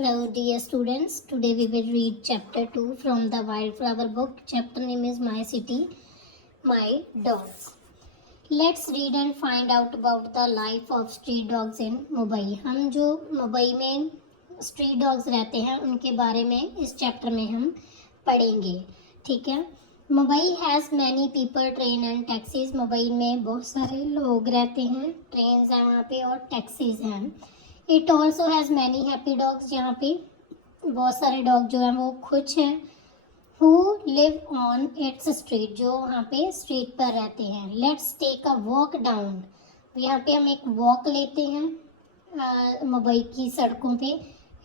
Hello, dear students. Today we will read chapter 2 from the Wildflower book. Chapter name is My City, My Dogs. Let's read and find out about the life of street dogs in Mumbai. हम जो मुंबई में street dogs रहते हैं उनके बारे में इस chapter में हम पढ़ेंगे. ठीक है. Mumbai has many people, train and taxis. Mumbai में बहुत सारे लोग रहते हैं, ट्रेन हैं वहाँ पे और टैक्सीज हैं. It also has many happy dogs. यहाँ पे बहुत सारे डॉग जो हैं वो खुश हैं. Who live on its street, जो वहाँ पे स्ट्रीट पर रहते हैं. Let's take a walk down. यहाँ पे हम एक वॉक लेते हैं मुंबई की सड़कों पे.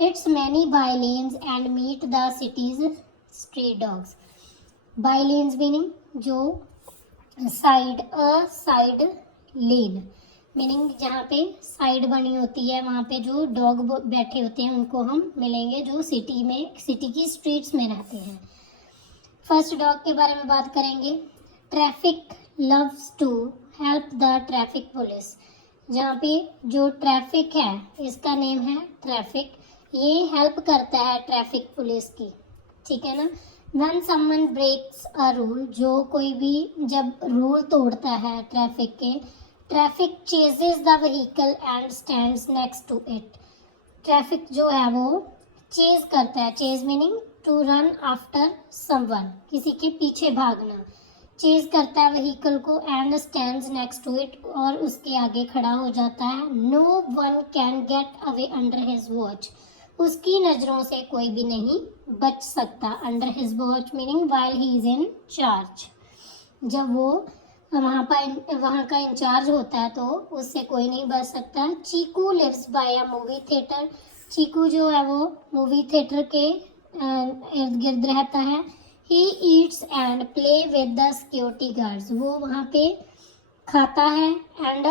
It's many bylanes and meet the city's street dogs. Bylanes meaning जो साइड लेन मीनिंग जहाँ पे साइड बनी होती है वहाँ पे जो डॉग बैठे होते हैं उनको हम मिलेंगे जो सिटी की स्ट्रीट्स में रहते हैं. फर्स्ट डॉग के बारे में बात करेंगे. Traffic loves to help the traffic police. जहाँ पे जो ट्रैफिक है इसका नेम है ट्रैफिक. ये हेल्प करता है ट्रैफिक पुलिस की. ठीक है ना. When someone breaks a rule, जो कोई भी जब रूल तोड़ता है ट्रैफिक के, traffic chases the vehicle and stands next to it. Traffic जो है वो चेज करता है. Chase meaning to run after someone, किसी के पीछे भागना. चेज करता है व्हीकल को and stands next to it, और उसके आगे खड़ा हो जाता है. No one can get away under his watch. उसकी नज़रों से कोई भी नहीं बच सकता. Under his watch meaning while he is in charge. जब वो वहाँ का इंचार्ज होता है तो उससे कोई नहीं बच सकता. Chiku lives by a movie theatre. Chiku जो है वो मूवी थिएटर के इर्द गिर्द रहता है. He eats and play with the security guards. वो वहाँ पे खाता है एंड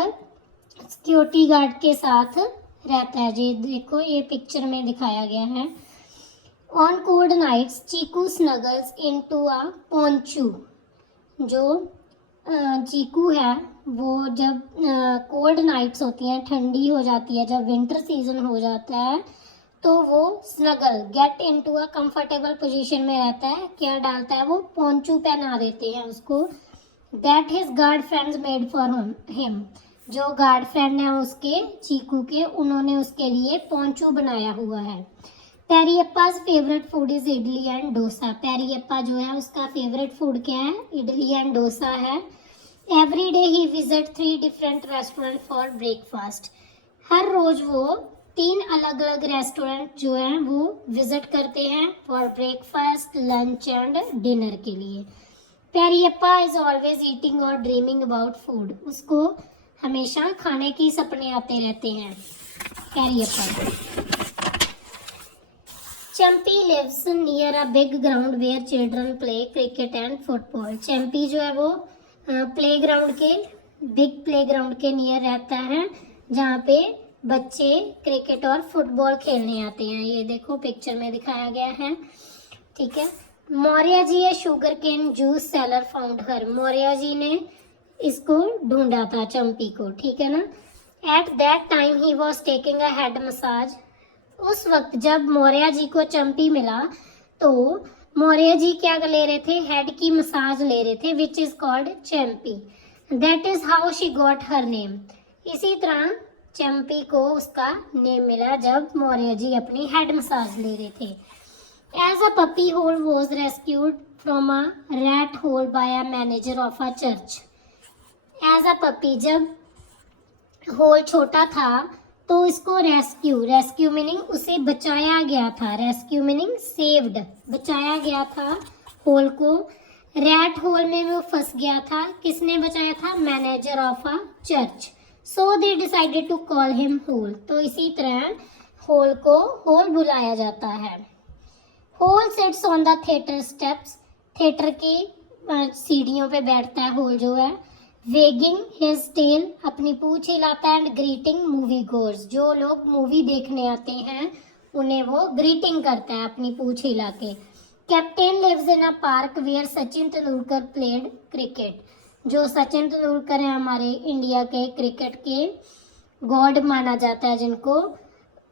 सिक्योरिटी गार्ड के साथ रहता है. जी देखो ये पिक्चर में दिखाया गया है. On cold nights Chiku snuggles into a poncho. जो चीकू है वो जब कोल्ड नाइट्स होती हैं, ठंडी हो जाती है, जब विंटर सीजन हो जाता है तो वो snuggle get into a comfortable position में रहता है. क्या डालता है वो पोंचू पहना देते हैं उसको. That his guard friends made for him. जो गार्ड फ्रेंड है उसके चीकू के, उन्होंने उसके लिए पोंचू बनाया हुआ है. Periyappa's favourite food is idli and dosa. Periyappa जो है उसका फेवरेट फूड क्या है? इडली एंड डोसा है. Every day he visit 3 different restaurant for breakfast. हर रोज वो 3 अलग अलग रेस्टोरेंट जो हैं वो विजिट करते हैं for breakfast, lunch and dinner के लिए. पेरियप्पा इज ऑलवेज ईटिंग और ड्रीमिंग अबाउट फूड. उसको हमेशा खाने की सपने आते रहते हैं Periyappa. Champi lives near a big ground where children play cricket and football. Champi जो है वो प्लेग्राउंड के बिग प्लेग्राउंड के नियर रहता है जहाँ पे बच्चे क्रिकेट और फुटबॉल खेलने आते हैं. ये देखो पिक्चर में दिखाया गया है. ठीक है. Maurya ji a sugar cane juice seller found her. Maurya ji ने इसको ढूंढा था चंपी को. ठीक है ना. At that time he was taking a head massage. उस वक्त जब मौर्य जी को चंपी मिला तो मौर्य जी क्या ले रहे थे? हेड की मसाज ले रहे थे, which is called Champi. That is how she got her name. इसी तरह चंपी को उसका नेम मिला जब मौर्य जी अपनी हेड मसाज ले रहे थे. As a puppy hole was rescued from a rat hole by a manager of a church. As a puppy जब होल छोटा था तो इसको रेस्क्यू मीनिंग उसे बचाया गया था. रेस्क्यू मीनिंग सेव्ड, बचाया गया था होल को. रैट होल में वो फंस गया था. किसने बचाया था? Manager of a church. So they decided to call him hole. तो इसी तरह होल को होल बुलाया जाता है. Hole sits on the theatre steps. Theatre की सीढ़ियों पे बैठता है होल जो है. वेगिंग हिज टेल, अपनी पूंछ हिलाता है. एंड ग्रीटिंग मूवी गोर्स, जो लोग मूवी देखने आते हैं उन्हें वो ग्रीटिंग करता है अपनी पूंछ हिला के. Captain lives in a park where Sachin Tendulkar played cricket. जो सचिन तेंदुलकर हैं हमारे इंडिया के क्रिकेट के गॉड माना जाता है, जिनको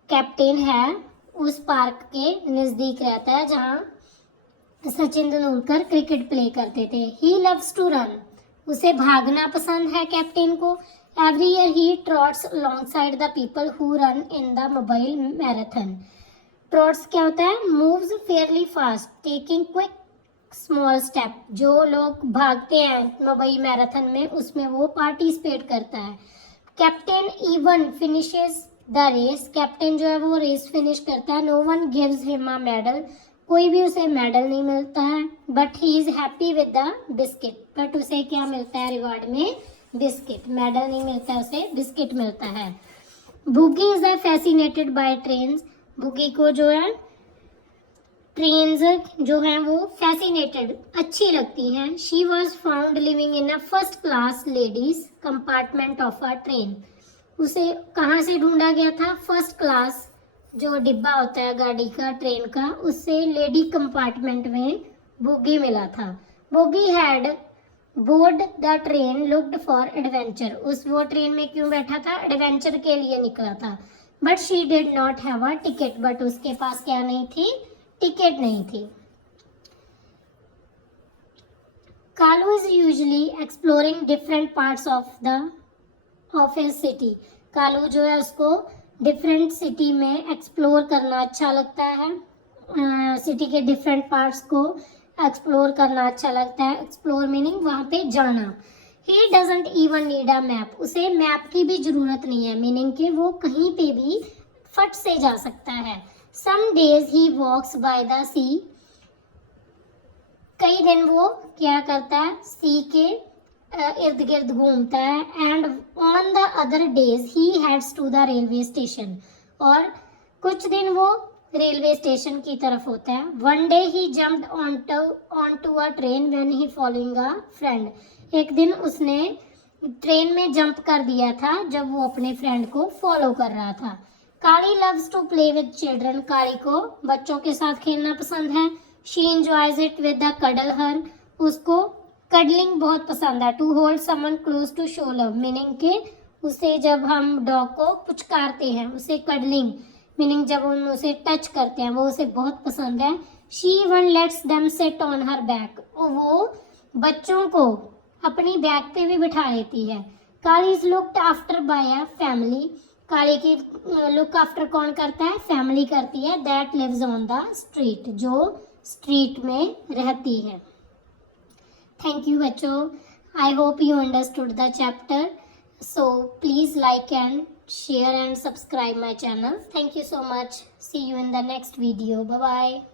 कैप्टन है, उस पार्क के नज़दीक रहता है जहाँ सचिन तेंदुलकर क्रिकेट प्ले करते थे। ही लव्स टू रन, उसे भागना पसंद है कैप्टन को। Every year he trots alongside the people who run in the mobile marathon. Trots क्या होता है? Moves fairly fast taking quick small step. जो लोग भागते हैं मोबाइल मैराथन में उसमें वो पार्टिसिपेट करता है। Captain even finishes the race, captain जो है वो रेस फिनिश करता है। No one gives him a medal, कोई भी उसे मेडल नहीं मिलता है। But he is happy with the biscuit, but उसे क्या मिलता है रिवार्ड में? बिस्किट। मेडल नहीं मिलता, उसे बिस्किट मिलता है। बुगी इज फैसिनेटेड बाय ट्रेन्स, बुगी को जो है ट्रेन्स जो हैं वो फैसिनेटेड अच्छी लगती हैं। She was found living in a first class ladies compartment of a train, उसे कहाँ से ढूंढा गया था? फर्स्ट क्लास जो डिब्बा होता है गाड़ी का, ट्रेन का, उससे लेडी कंपार्टमेंट में बोगी मिला था। Bogie had board the train looked for adventure, उस वो ट्रेन में क्यों बैठा था? एडवेंचर के लिए निकला था। But she did not have a ticket, but उसके पास क्या नहीं थी? टिकट नहीं थी। Kalu is usually exploring different parts of A city, Kalu जो है उसको डिफरेंट सिटी में एक्सप्लोर करना अच्छा लगता है। सिटी के डिफरेंट पार्ट्स को एक्सप्लोर करना अच्छा लगता है। एक्सप्लोर मीनिंग वहाँ पे जाना। He doesn't even need a map, उसे मैप की भी जरूरत नहीं है, मीनिंग कि वो कहीं पे भी फट से जा सकता है। Some days he walks by the sea, कई दिन वो क्या करता है? सी के इर्द गिर्द घूमता है। And on the other days he heads to the railway station, और कुछ दिन वो रेलवे स्टेशन की तरफ होता है। One day he jumped on to a train when he following a friend, एक दिन उसने ट्रेन में जंप कर दिया था जब वो अपने फ्रेंड को फॉलो कर रहा था। Kali loves to play with children, Kali को बच्चों के साथ खेलना पसंद है। She enjoys it with the cuddle her, उसको कडलिंग बहुत पसंद है। To hold someone close to show love, meaning के उसे जब हम डॉग को पुचकारते हैं उसे कडलिंग, मीनिंग जब हम उसे टच करते हैं वो उसे बहुत पसंद है। She one let's them sit on her back, वो बच्चों को अपनी बैक पे भी बिठा लेती है। Kali is looked after by a family, Kali की लुक आफ्टर कौन करता है? फैमिली करती है। That lives on the street, जो स्ट्रीट में रहती है। Thank you बच्चों, I hope you understood the chapter, so please like and share and subscribe my channel. Thank you so much. See you in the next video. Bye bye.